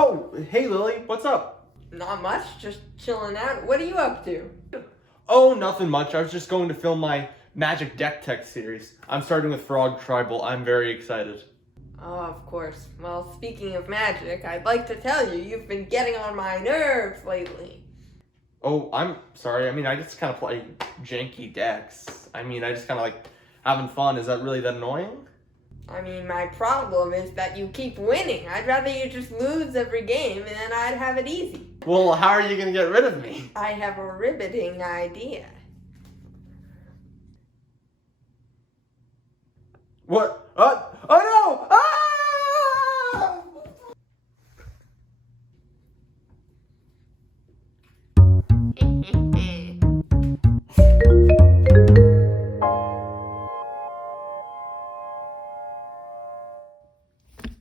Oh, hey Lily, what's up? Not much, just chilling out. What are you up to? Oh, nothing much. I was just going to film my Magic Deck Techs series. I'm starting with Frog Tribal. I'm very excited. Oh, of course. Well, speaking of magic, I'd like to tell you, you've been getting on my nerves lately. Oh, I'm sorry. I just kind of play janky decks. I just kind of like having fun. Is that really that annoying? My problem is that you keep winning. I'd rather you just lose every game and then I'd have it easy. Well, how are you going to get rid of me? I have a riveting idea. What? Oh no! Ah!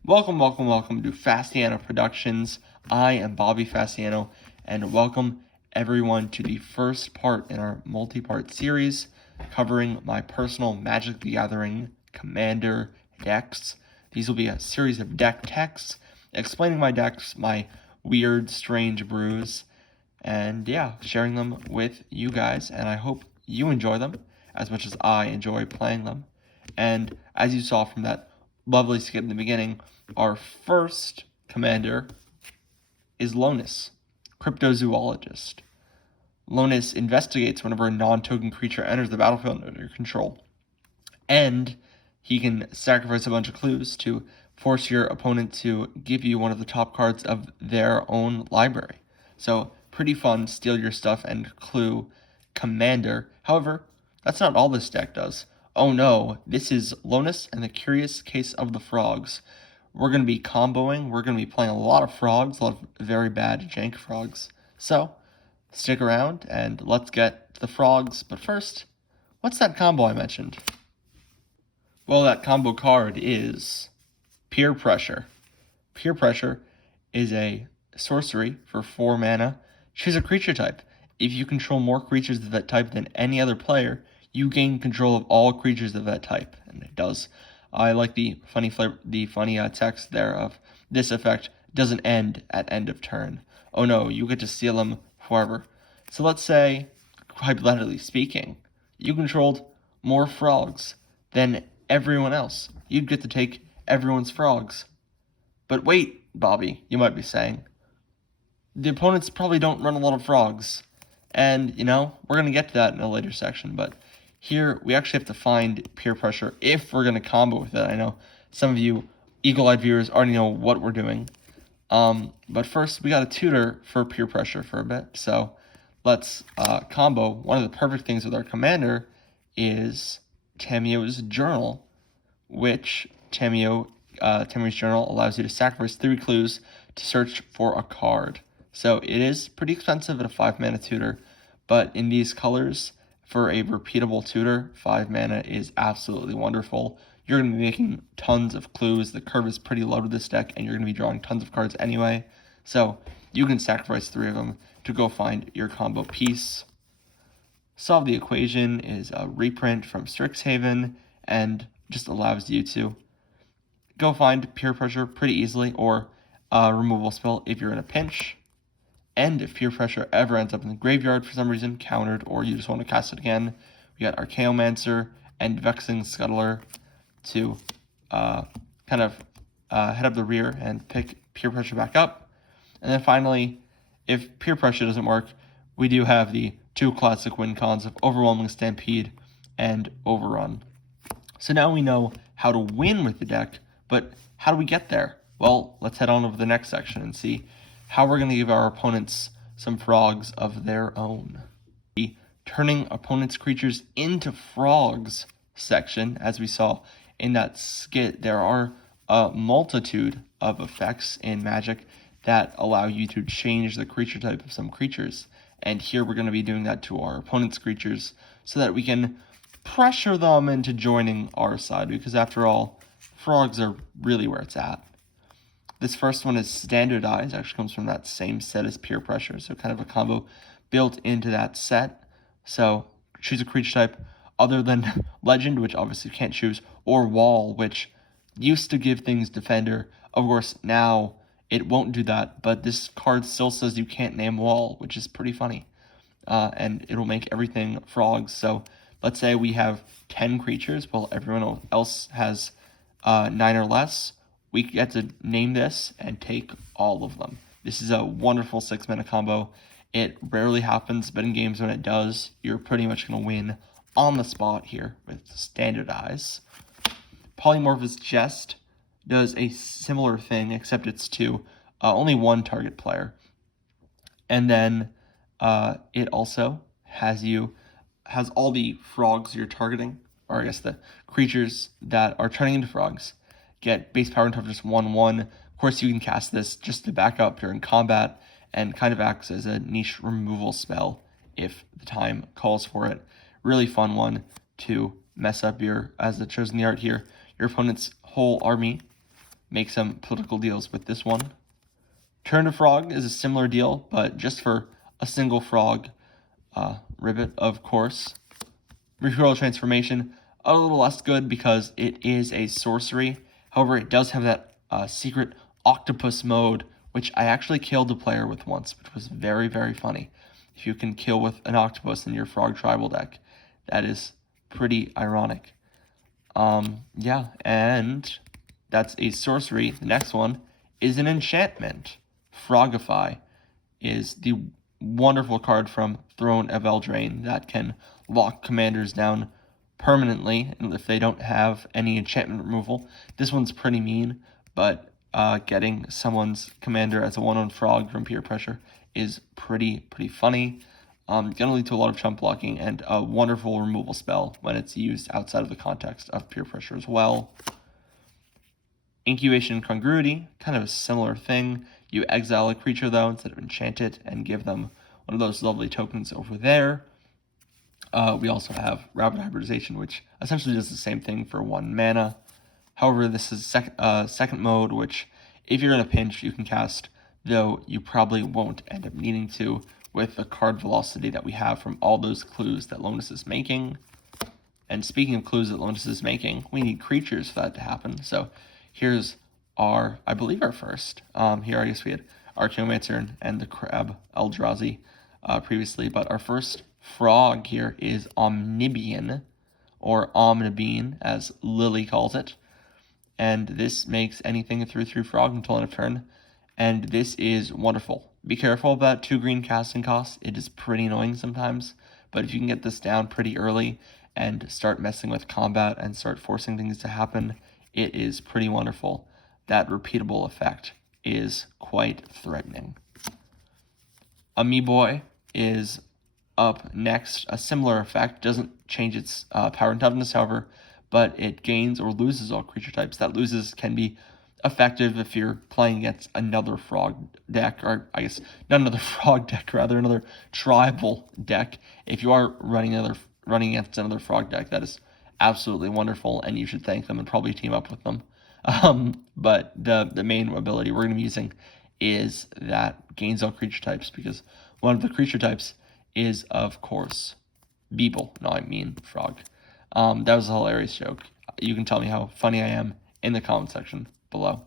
Welcome to Fasciano Productions. I am Bobby Fasciano, and welcome everyone to the first part in our multi-part series covering my personal Magic the Gathering Commander decks. These will be a series of deck techs explaining my decks, my weird, strange brews, and yeah, sharing them with you guys, and I hope you enjoy them as much as I enjoy playing them. And as you saw from that lovely skit in the beginning, our first commander is Lonis, Cryptozoologist. Lonis investigates whenever a non-token creature enters the battlefield under your control, and he can sacrifice a bunch of clues to force your opponent to give you one of the top cards of their own library. So, pretty fun, steal your stuff and clue commander. However, that's not all this deck does. Oh no, this is Lonis and the Curious Case of the Frogs. We're going to be comboing, we're going to be playing a lot of frogs, a lot of very bad jank frogs. So, stick around and let's get to the frogs. But first, what's that combo I mentioned? Well, that combo card is Peer Pressure. Peer Pressure is a sorcery for 4 mana. Choose a creature type. If you control more creatures of that type than any other player, you gain control of all creatures of that type, and it does. I like the funny text there of this effect doesn't end at end of turn. Oh no, you get to steal them forever. So let's say, hypothetically speaking, you controlled more frogs than everyone else. You'd get to take everyone's frogs. But wait, Bobby, you might be saying, the opponents probably don't run a lot of frogs. And, we're going to get to that in a later section, but here we actually have to find peer pressure if we're going to combo with it. I know some of you eagle-eyed viewers already know what we're doing. But first, we got to tutor for peer pressure for a bit. So let's combo. One of the perfect things with our commander is Tamiyo's Journal, which Tamiyo's Journal allows you to sacrifice 3 clues to search for a card. So it is pretty expensive at a 5 mana tutor, but in these colors, for a repeatable tutor, 5 mana is absolutely wonderful. You're going to be making tons of clues. The curve is pretty low to this deck, and you're going to be drawing tons of cards anyway. So you can sacrifice 3 of them to go find your combo piece. Solve the Equation is a reprint from Strixhaven and just allows you to go find peer pressure pretty easily, or a removal spell if you're in a pinch. And if peer pressure ever ends up in the graveyard for some reason, countered, or you just want to cast it again, we got Archaeomancer and Vexing Scuttler to head up the rear and pick peer pressure back up. And then finally, if peer pressure doesn't work, we do have the 2 classic win cons of Overwhelming Stampede and Overrun. So now we know how to win with the deck, but how do we get there? Well, let's head on over to the next section and see how we're going to give our opponents some frogs of their own. The turning opponents' creatures into frogs section, as we saw in that skit, there are a multitude of effects in Magic that allow you to change the creature type of some creatures. And here we're going to be doing that to our opponent's creatures so that we can pressure them into joining our side, because after all, frogs are really where it's at. This first one is standardized, actually comes from that same set as peer pressure, so kind of a combo built into that set. So choose a creature type other than legend, which obviously you can't choose, or wall, which used to give things defender. Of course, now it won't do that, but this card still says you can't name wall, which is pretty funny. And it'll make everything frogs. So let's say we have 10 creatures, well, everyone else has 9 or less. We get to name this and take all of them. This is a wonderful 6-mana combo. It rarely happens, but in games when it does, you're pretty much going to win on the spot here with Standardize. Polymorphous Jest does a similar thing, except it's to only one target player. And then it also has all the frogs you're targeting, or I guess the creatures that are turning into frogs, get base power and toughness 1/1. Of course, you can cast this just to back up during combat and kind of acts as a niche removal spell if the time calls for it. Really fun one to mess up as it shows in the art here, your opponent's whole army. Make some political deals with this one. Turn to Frog is a similar deal, but just for a single frog. Ribbit, of course. Reroll Transformation, a little less good because it is a sorcery. However, it does have that secret octopus mode, which I actually killed a player with once, which was very, very funny. If you can kill with an octopus in your Frog Tribal deck, that is pretty ironic. Yeah, and that's a sorcery. The next one is an enchantment. Frogify is the wonderful card from Throne of Eldraine that can lock commanders down permanently if they don't have any enchantment removal. This one's pretty mean, but getting someone's commander as a 1/1 frog from peer pressure is pretty funny. Gonna lead to a lot of chump blocking and a wonderful removal spell when it's used outside of the context of peer pressure as well. Incubation Congruity, kind of a similar thing. You exile a creature though instead of enchant it and give them one of those lovely tokens over there. We also have Rapid Hybridization, which essentially does the same thing for 1 mana. However, this is second mode, which if you're in a pinch, you can cast, though you probably won't end up needing to with the card velocity that we have from all those clues that Lonis is making. And speaking of clues that Lonis is making, we need creatures for that to happen. So here's I believe our first. Here I guess we had Archaeomancer and the Crab Eldrazi previously, but our first frog here is Omnibian, or Omnibene, as Lily calls it. And this makes anything a 3/3 frog until end of turn. And this is wonderful. Be careful about 2 green casting costs. It is pretty annoying sometimes, but if you can get this down pretty early and start messing with combat and start forcing things to happen, it is pretty wonderful. That repeatable effect is quite threatening. Amiiboy is up next. A similar effect, doesn't change its power and toughness, however, but it gains or loses all creature types. That loses can be effective if you're playing against another frog deck, or I guess not another frog deck, rather another tribal deck. If you are running against another frog deck, that is absolutely wonderful, and you should thank them and probably team up with them. But the main ability we're going to be using is that gains all creature types, because one of the creature types is, of course, Beeble. No, I mean frog. That was a hilarious joke. You can tell me how funny I am in the comment section below.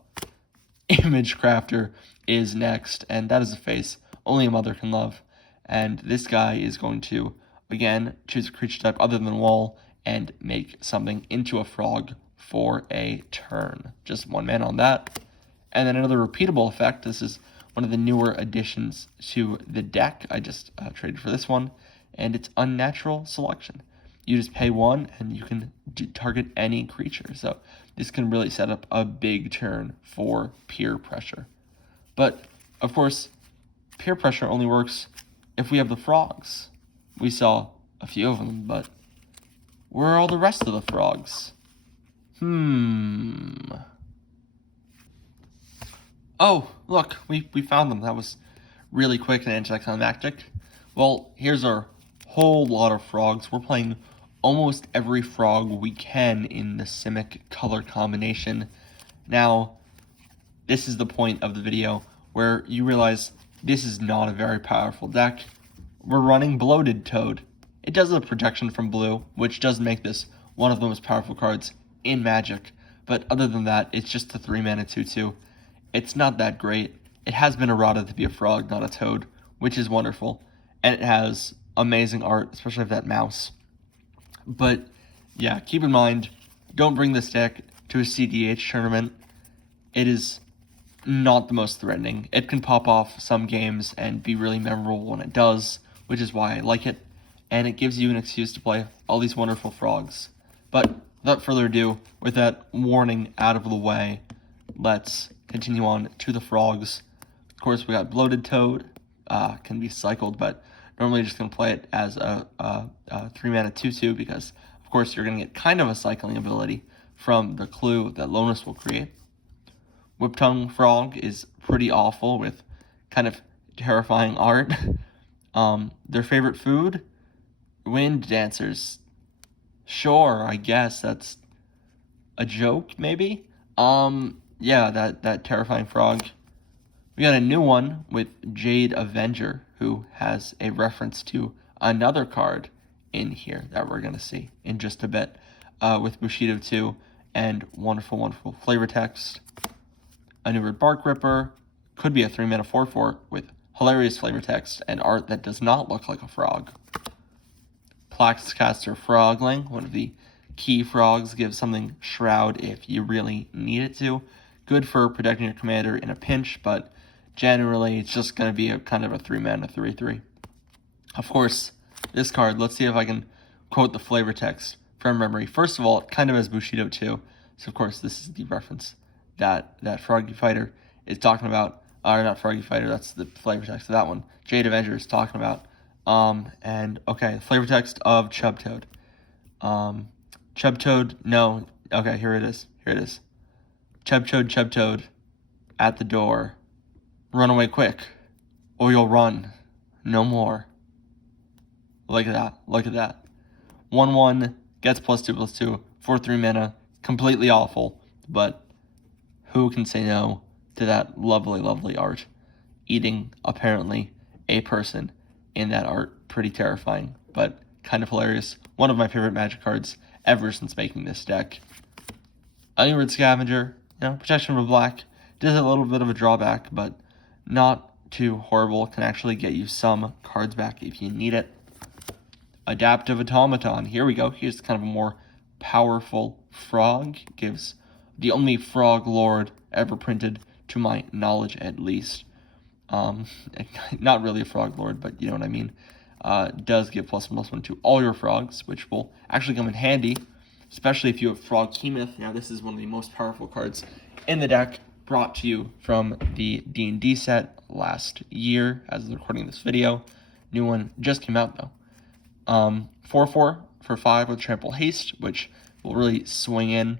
Image Crafter is next, and that is a face only a mother can love. And this guy is going to, again, choose a creature type other than wall and make something into a frog for a turn. Just 1 mana on that. And then another repeatable effect. This is one of the newer additions to the deck. I just traded for this one, and it's Unnatural Selection. You just pay 1 and you can target any creature. So this can really set up a big turn for peer pressure. But of course, peer pressure only works if we have the frogs. We saw a few of them, but where are all the rest of the frogs? Oh, look, we found them. That was really quick and anticlimactic. Well, here's our whole lot of frogs. We're playing almost every frog we can in the Simic color combination. Now, this is the point of the video where you realize this is not a very powerful deck. We're running Bloated Toad. It does have protection from blue, which does make this one of the most powerful cards in Magic. But other than that, it's just a 3-mana 2/2. It's not that great. It has been errata to be a frog, not a toad, which is wonderful. And it has amazing art, especially of that mouse. But yeah, keep in mind, don't bring this deck to a CDH tournament. It is not the most threatening. It can pop off some games and be really memorable when it does, which is why I like it. And it gives you an excuse to play all these wonderful frogs. But without further ado, with that warning out of the way, let's continue on to the frogs. Of course, we got Bloated Toad, can be cycled, but normally just going to play it as a 3-mana 2/2 because, of course, you're going to get kind of a cycling ability from the clue that Lonis will create. Whip-tongue Frog is pretty awful with kind of terrifying art. Their favorite food? Wind dancers. Sure, I guess that's a joke, maybe? Yeah, that terrifying frog. We got a new one with Jade Avenger, who has a reference to another card in here that we're going to see in just a bit, with Bushido 2 and wonderful, wonderful flavor text. A new Bark Ripper, could be a 3-mana 4/4 with hilarious flavor text and art that does not look like a frog. Plaxcaster Frogling, one of the key frogs, gives something Shroud if you really need it to. Good for protecting your commander in a pinch, but generally it's just going to be a kind of a 3-mana 3/3. Of course, this card, let's see if I can quote the flavor text from memory. First of all, it kind of has Bushido 2, so of course this is the reference that Froggy Fighter is talking about. Or not Froggy Fighter, that's the flavor text of that one. Jade Avenger is talking about. And okay, the flavor text of Chubtoad. Chubtoad, no, okay, here it is. Chubtoad, at the door. Run away quick, or you'll run no more. Look at that. 1/1, gets +2/+2, for 3 mana, completely awful, but who can say no to that lovely, lovely art? Eating, apparently, a person in that art. Pretty terrifying, but kind of hilarious. One of my favorite Magic cards ever since making this deck. Unward Scavenger, protection of black. Does a little bit of a drawback, but not too horrible. Can actually get you some cards back if you need it. Adaptive Automaton. Here we go. Here's kind of a more powerful frog. Gives the only frog lord ever printed, to my knowledge at least. Not really a frog lord, but you know what I mean. Does give +1/+1 to all your frogs, which will actually come in handy, especially if you have Froghemoth. Now, this is one of the most powerful cards in the deck, brought to you from the D&D set last year as of recording this video. New one just came out, though. 4/4 for 5 with Trample Haste, which will really swing in,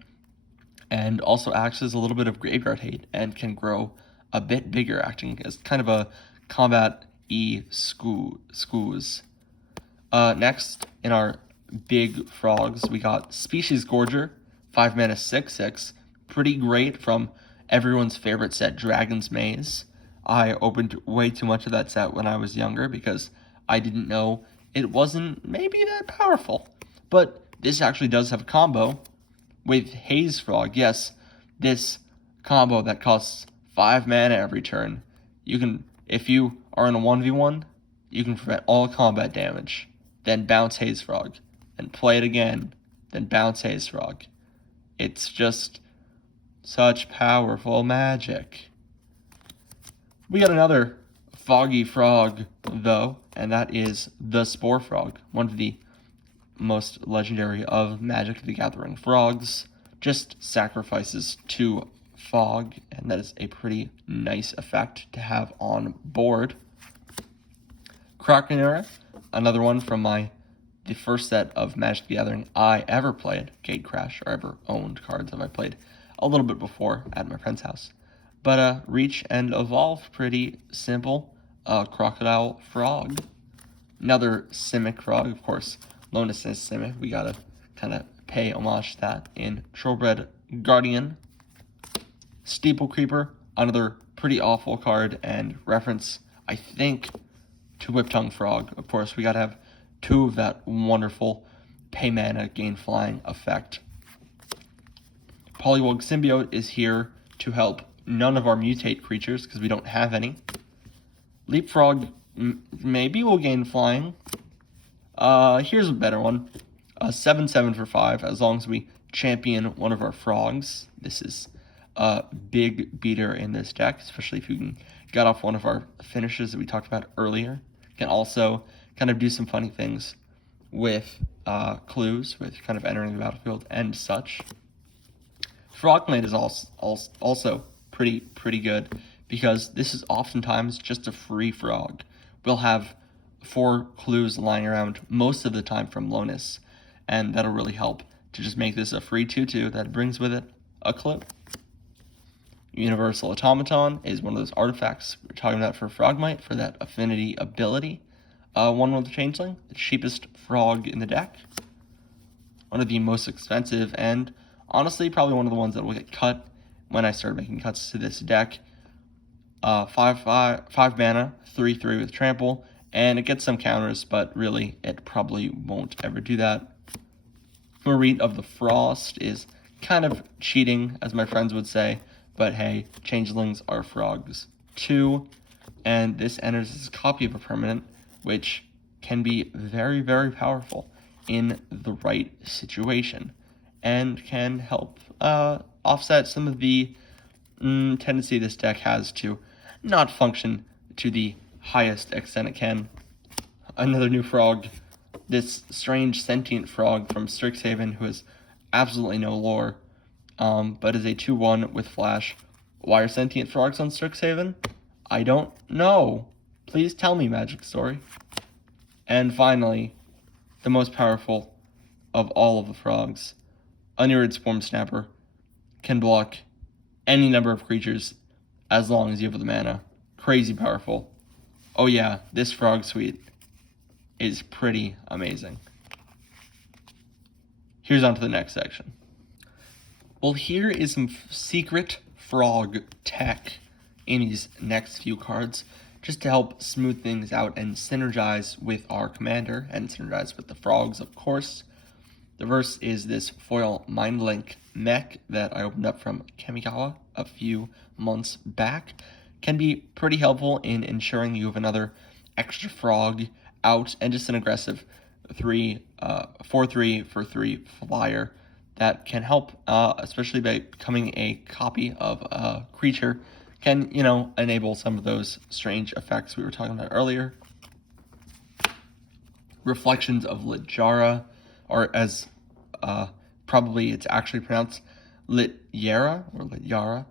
and also acts as a little bit of graveyard hate and can grow a bit bigger, acting as kind of a combat scoos. Next, in our big frogs, we got Species Gorger, 5 mana 6/6. Pretty great from everyone's favorite set, Dragon's Maze. I opened way too much of that set when I was younger because I didn't know it wasn't maybe that powerful. But this actually does have a combo with Haze Frog. Yes, this combo that costs 5 mana every turn. You can, if you are in a 1v1, you can prevent all combat damage, then bounce Haze Frog, then play it again, then bounce Haze Frog. It's just such powerful magic. We got another foggy frog, though, and that is the Spore Frog, one of the most legendary of Magic the Gathering frogs. Just sacrifices 2 fog, and that is a pretty nice effect to have on board. Krakenera, another one from the first set of Magic the Gathering I ever played, Gatecrash, or ever owned cards that I played a little bit before at my friend's house. But reach and evolve, pretty simple. Crocodile Frog. Another Simic Frog, of course. Lonis is Simic. We gotta kind of pay homage to that in Trollbred Guardian. Steeple Creeper, another pretty awful card and reference, I think, to Whip-tongue Frog. Of course, we gotta have 2 of that wonderful pay mana, gain flying effect. Polywog Symbiote is here to help none of our mutate creatures because we don't have any. Leapfrog, maybe we'll gain flying. Here's a better one. 7/7 for 5, as long as we champion one of our frogs. This is a big beater in this deck, especially if you can get off one of our finishes that we talked about earlier. Can also kind of do some funny things with clues, with kind of entering the battlefield and such. Frogmate is also pretty good, because this is oftentimes just a free frog. We'll have 4 clues lying around most of the time from Lonis, and that'll really help to just make this a free 2/2 that brings with it a clue. Universal Automaton is one of those artifacts we're talking about for Frogmite, for that affinity ability. One with the Changeling, the cheapest frog in the deck. One of the most expensive, and honestly probably one of the ones that will get cut when I start making cuts to this deck. 5 mana, 3/3 with trample, and it gets some counters, but really it probably won't ever do that. Marine of the Frost is kind of cheating, as my friends would say, but hey, changelings are frogs too, and this enters as a copy of a permanent, which can be very powerful in the right situation, and can help offset some of the tendency this deck has to not function to the highest extent it can. Another new frog, this strange sentient frog from Strixhaven, who has absolutely no lore, but is a 2/1 with flash. Why are sentient frogs on Strixhaven? I don't know. Please tell me, Magic Story. And finally, the most powerful of all of the frogs, Unirrid Swarm Snapper, can block any number of creatures as long as you have the mana. Crazy powerful. Oh yeah, this frog suite is pretty amazing. Here's on to the next section. Well, here is some secret frog tech in these next few cards, just to help smooth things out and synergize with our commander, and synergize with the frogs, of course. The first is this foil Mindlink mech that I opened up from Kamigawa a few months back. Can be pretty helpful in ensuring you have another extra frog out, and just an aggressive 4/3 for 3 flyer that can help, especially by becoming a copy of a creature, can, enable some of those strange effects we were talking about earlier. Reflections of Littjara, or as probably it's actually pronounced Littjara, or Littjara.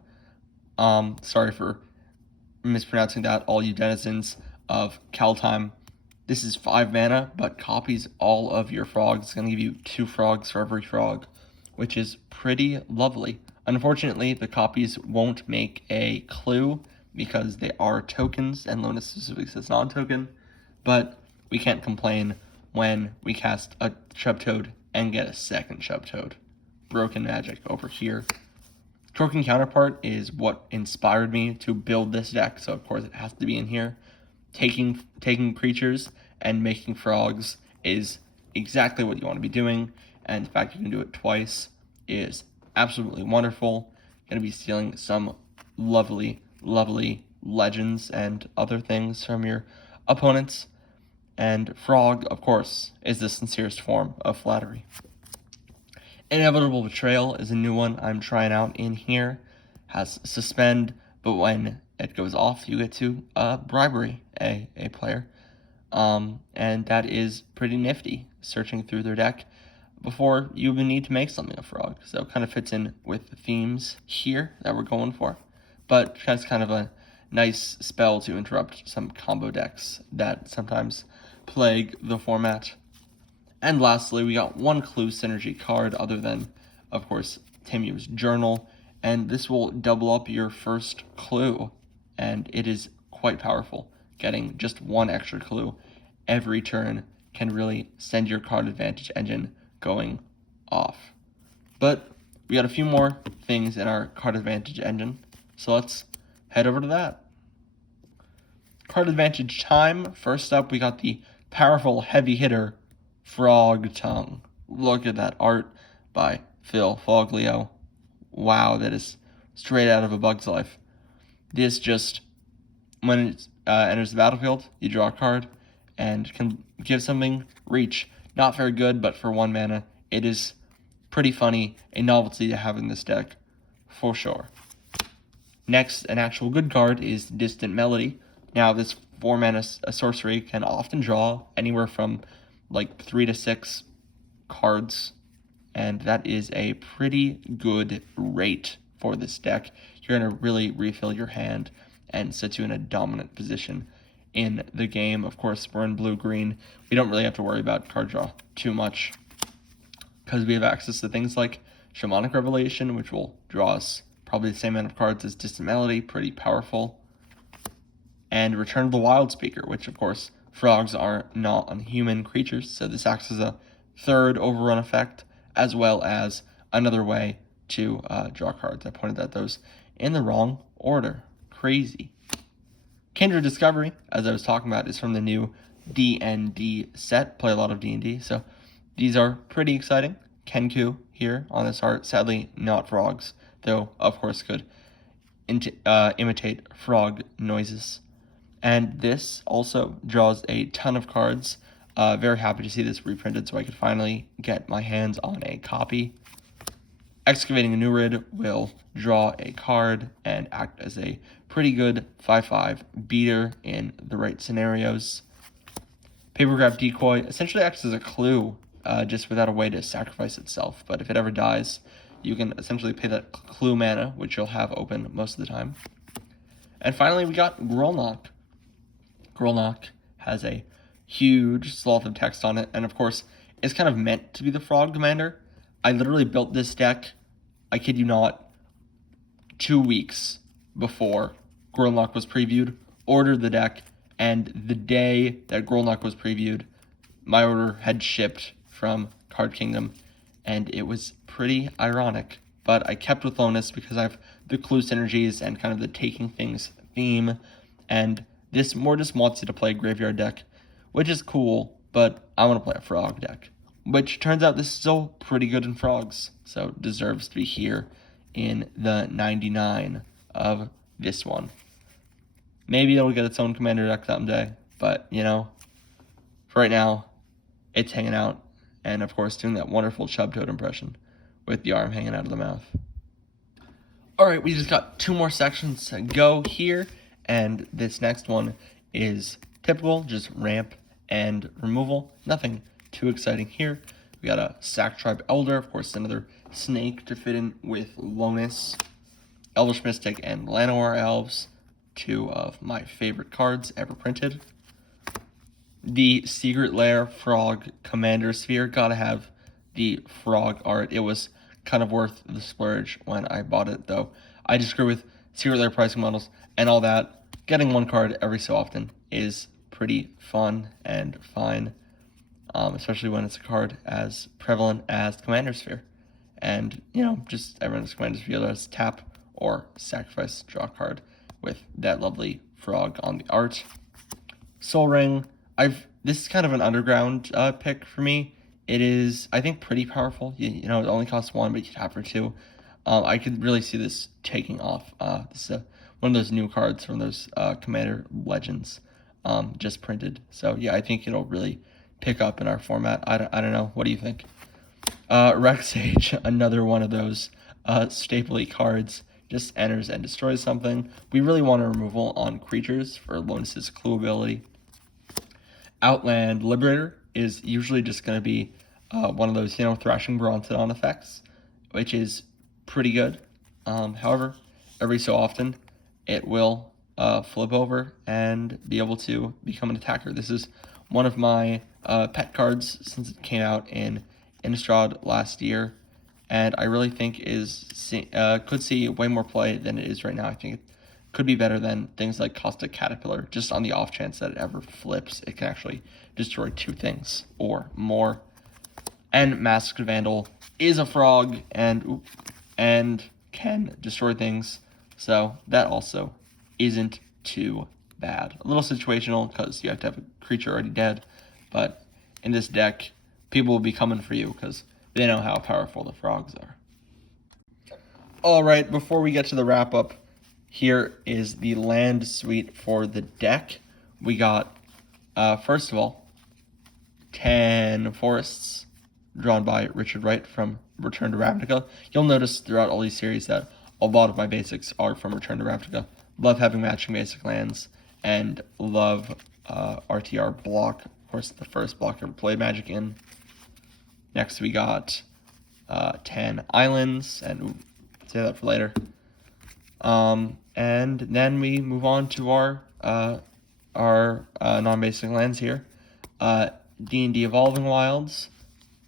Sorry for mispronouncing that, all you denizens of Kaldheim. This is 5 mana, but copies all of your frogs. It's going to give you 2 frogs for every frog, which is pretty lovely. Unfortunately, the copies won't make a clue because they are tokens, and Lonis specifically says non-token, but we can't complain when we cast a Chubtoad and get a second Chubtoad. Broken magic over here. Torquing Counterpart is what inspired me to build this deck, so of course it has to be in here. Taking creatures and making frogs is exactly what you want to be doing, and the fact you can do it twice is absolutely wonderful. Going to be stealing some lovely legends and other things from your opponents. And frog, of course, is the sincerest form of flattery. Inevitable Betrayal is a new one I'm trying out in here. Has suspend, but when it goes off, you get to bribery a player. And that is pretty nifty, searching through their deck before you even need to make something a frog. So it kind of fits in with the themes here that we're going for. But that's kind of a nice spell to interrupt some combo decks that sometimes plague the format. And lastly, we got one clue synergy card other than, of course, Timu's Journal. And this will double up your first clue. And it is quite powerful. Getting just one extra clue every turn can really send your card advantage engine going off. But we got a few more things in our card advantage engine, so let's head over to that. Card advantage time. First up, we got the powerful heavy hitter Frog Tongue. Look at that art by Phil Foglio. Wow, that is straight out of A Bug's Life. this just, when it enters the battlefield, you draw a card and can give something reach. Not very good, but for 1 mana, it is pretty funny, a novelty to have in this deck, for sure. Next, an actual good card is Distant Melody. Now, this 4 mana sorcery can often draw anywhere from like 3 to 6 cards, and that is a pretty good rate for this deck. You're going to really refill your hand and set you in a dominant position in the game. Of course, we're in blue-green. We don't really have to worry about card draw too much because we have access to things like Shamanic Revelation, which will draw us probably the same amount of cards as Distant Melody, pretty powerful. And Return of the Wild Speaker, which of course frogs are not unhuman creatures, so this acts as a third overrun effect, as well as another way to draw cards. I pointed at those in the wrong order. Crazy. Kindred Discovery, as I was talking about, is from the new D&D set. Play a lot of D&D, so these are pretty exciting. Kenku here on this art, sadly not frogs, though of course could imitate frog noises. And this also draws a ton of cards. Very happy to see this reprinted so I could finally get my hands on a copy. Excavating Anurid will draw a card and act as a pretty good 5/5 beater in the right scenarios. Papercraft Decoy essentially acts as a clue, just without a way to sacrifice itself. But if it ever dies, you can essentially pay that clue mana, which you'll have open most of the time. And finally, we got Grolnok. Grolnok has a huge sloth of text on it, and of course, is kind of meant to be the Frog Commander. I literally built this deck, I kid you not, 2 weeks before Grolnok was previewed, ordered the deck, and the day that Grolnok was previewed, my order had shipped from Card Kingdom, and it was pretty ironic. But I kept with Lonis because I have the clue synergies and kind of the taking things theme, and this more just wants you to play a graveyard deck, which is cool, but I want to play a frog deck, which turns out this is still pretty good in frogs, so deserves to be here in the 99 of this one. Maybe it'll get its own commander deck someday, but, you know, for right now, it's hanging out, and of course doing that wonderful Chub Toad impression with the arm hanging out of the mouth. Alright, we just got 2 more sections to go here, and this next one is typical, just ramp and removal. Nothing too exciting here. We got a Sack Tribe Elder, of course another snake to fit in with Lonis. Elvish Mystic and Llanowar Elves, 2 of my favorite cards ever printed. The Secret Lair Frog Commander Sphere, gotta have the frog art. It was kind of worth the splurge when I bought it, though. I just agree with Secret Lair pricing models and all that. Getting 1 card every so often is pretty fun and fine, especially when it's a card as prevalent as Commander Sphere. And, you know, just everyone's Commander Sphere does tap or sacrifice, draw a card with that lovely frog on the art. Soul Ring, this is kind of an underground pick for me. It is, I think, pretty powerful. You know, it only costs 1, but you tap for 2. I could really see this taking off. This is one of those new cards from those Commander Legends just printed. So, yeah, I think it'll really pick up in our format. I don't know. What do you think? Rex Age, another one of those stapley cards. Just enters and destroys something. We really want a removal on creatures for Lonis' clue ability. Outland Liberator is usually just going to be one of those, you know, Thrashing Bronzodon effects, which is pretty good. However, every so often, it will flip over and be able to become an attacker. This is one of my pet cards since it came out in Innistrad last year, and I really think could see way more play than it is right now. I think it could be better than things like Caustic Caterpillar, just on the off chance that it ever flips. It can actually destroy 2 things or more. And Masked Vandal is a frog and can destroy things, so that also isn't too bad. A little situational because you have to have a creature already dead, but in this deck, people will be coming for you because they know how powerful the frogs are. Alright, before we get to the wrap-up, Here is the land suite for the deck. We got, first of all, 10 forests drawn by Richard Wright from Return to Ravnica. You'll notice throughout all these series that a lot of my basics are from Return to Ravnica. Love having matching basic lands, and love RTR block. Of course, the first block I ever played Magic in. Next we got 10 islands, and we'll save that for later. And then we move on to our non-basic lands here. D&D Evolving Wilds,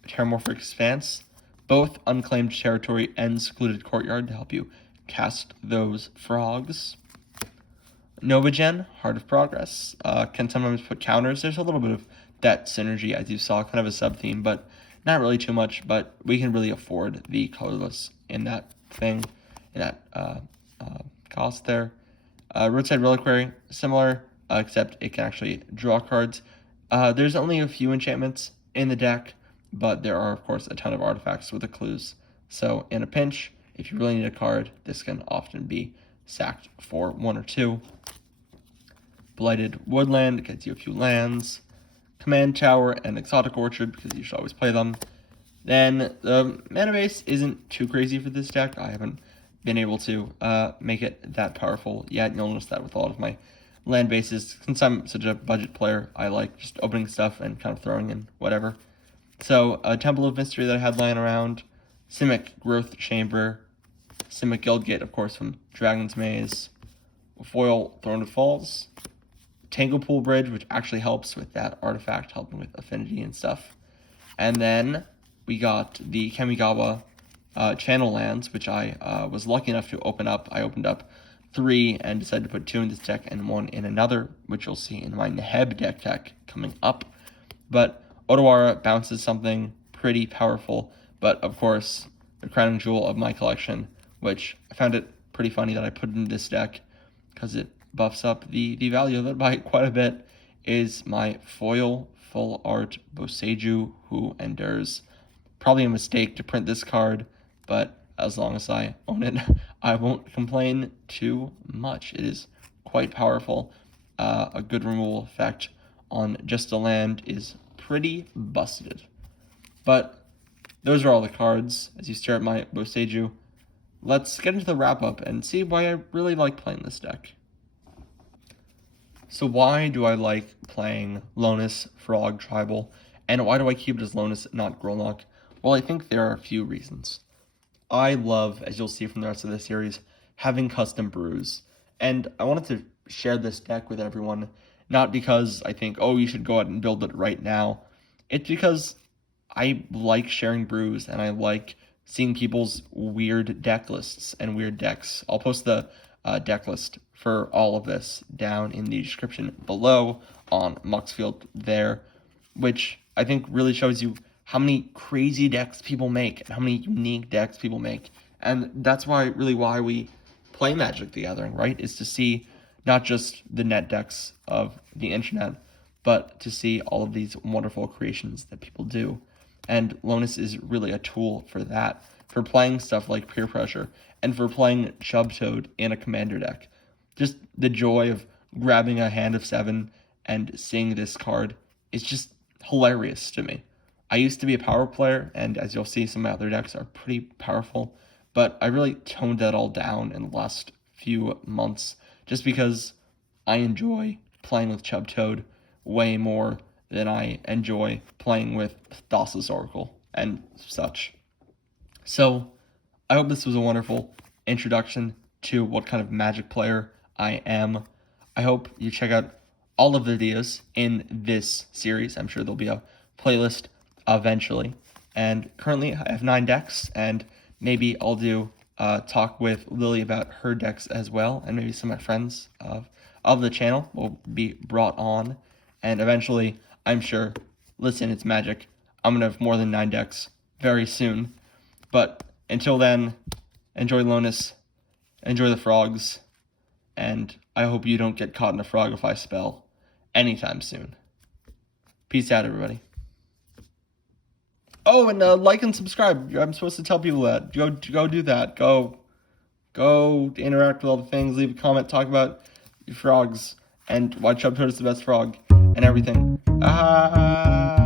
Terramorphic Expanse, both unclaimed territory and secluded courtyard to help you cast those frogs. Novagen, Heart of Progress, can sometimes put counters. There's a little bit of that synergy, as you saw, kind of a sub-theme, but not really too much, but we can really afford the colorless in that thing, in that cost there. Roadside Reliquary, similar, except it can actually draw cards. There's only a few enchantments in the deck, but there are, of course, a ton of artifacts with the clues. So in a pinch, if you really need a card, this can often be sacked for 1 or 2. Blighted Woodland gets you a few lands. Command Tower and Exotic Orchard, because you should always play them. Then the mana base isn't too crazy for this deck. I haven't been able to make it that powerful yet. You'll notice that with a lot of my land bases. Since I'm such a budget player, I like just opening stuff and kind of throwing in whatever. So, Temple of Mystery that I had lying around, Simic Growth Chamber, Simic Guildgate, of course, from Dragon's Maze, Foil Throne of Falls, Tanglepool Bridge, which actually helps with that artifact, helping with affinity and stuff. And then we got the Kamigawa Channel lands, which I was lucky enough to open up. I opened up 3 and decided to put 2 in this deck and 1 in another, which you'll see in my Neheb deck coming up. But Otawara bounces something pretty powerful, but of course, the crowning jewel of my collection, which I found it pretty funny that I put in this deck because it buffs up the value of it by quite a bit, is my foil full art Boseiju Who Endures. Probably a mistake to print this card, but as long as I own it, I won't complain too much. It is quite powerful. A good removal effect on just a land is pretty busted. But those are all the cards. As you stare at my Boseiju, let's get into the wrap-up and see why I really like playing this deck. So why do I like playing Lonis Frog Tribal, and why do I keep it as Lonis, not Grolnok? Well, I think there are a few reasons. I love, as you'll see from the rest of the series, having custom brews, and I wanted to share this deck with everyone, not because I think, oh, you should go out and build it right now. It's because I like sharing brews, and I like seeing people's weird deck lists and weird decks. I'll post the deck list for all of this down in the description below on Muxfield there, which I think really shows you how many crazy decks people make and how many unique decks people make. And that's why we play Magic the Gathering, right? Is to see not just the net decks of the internet, but to see all of these wonderful creations that people do. And Lonis is really a tool for that, for playing stuff like Peer Pressure, and for playing Chubtoad in a Commander deck. Just the joy of grabbing a hand of 7 and seeing this card is just hilarious to me. I used to be a power player, and as you'll see, some of my other decks are pretty powerful, but I really toned that all down in the last few months, just because I enjoy playing with Chubtoad way more than I enjoy playing with Thassa's Oracle and such. So, I hope this was a wonderful introduction to what kind of Magic player I am. I hope you check out all of the videos in this series. I'm sure there'll be a playlist eventually. And currently I have 9 decks, and maybe I'll do talk with Lily about her decks as well, and maybe some of my friends of the channel will be brought on. And eventually, I'm sure, listen, it's Magic, I'm going to have more than 9 decks very soon. But until then, enjoy Lonis, enjoy the frogs, and I hope you don't get caught in a Frogify spell anytime soon. Peace out, everybody. Oh, and like and subscribe. I'm supposed to tell people that. Go do that. Go Go interact with all the things, leave a comment, talk about your frogs, and why Chubtoad is the best frog, and everything. Ah!